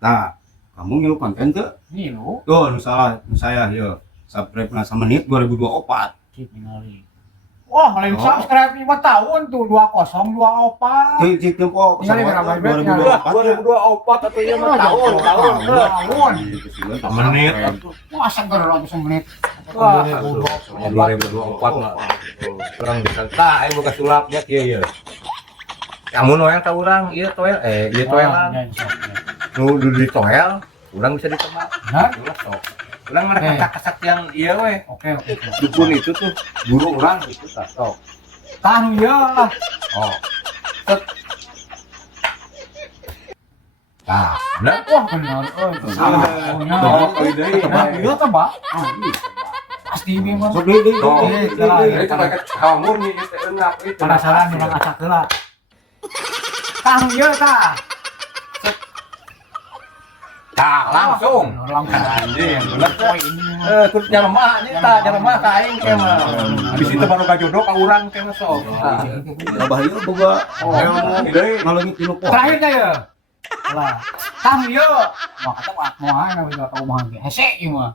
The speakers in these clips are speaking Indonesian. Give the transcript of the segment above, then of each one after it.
Nah, kamu ngilu konten tuh? Ngilu. Tuh, saya ya. Subscribe na sama menit 2024. Cip ningali. Wah, lain subscribe 5 tahun tuh 2024. Cik tempo Ningali berapa bet? 2024 atau ya tahun. Menit. Masa gerang semenit. Wah, 2024 mah. Orang bisa tak buka sulapnya kieu ya. Kamu noel ka urang, ieu toel toelan. Nu di toel, urang bisa ditebak. Benar? Sok. Urang mana kasak yang ieu we. Oke. Dukun itu tuh guru urang itu tak sok. Tah ya. Oh. Set. Nah, benar. Wah, benar. Iya tah, Pak. Pasti memang. Sok deui. Jadi coba kamu nih enak itu. Penasaran orang acak heula. Tah ya tah. Tah langsung. Langsung Anjing, bener poin ini. terus jelema ka aing ke mah. Habis itu baru gajodoh ka urang ke mah sok. Bahaya boga. Deui Ngalengit dulu po. Terakhirnya ya. Lah, tah ya. Mah kata mau aja we tahu mah ge. Hese ieu mah.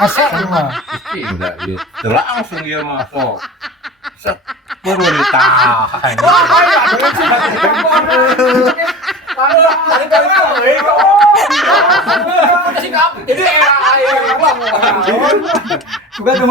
Hese ieu mah. udah ieu. Langsung ieu mah sok. Set baru ditahan. Wah, ayo ada sih. Jadi ayo. Juga tuh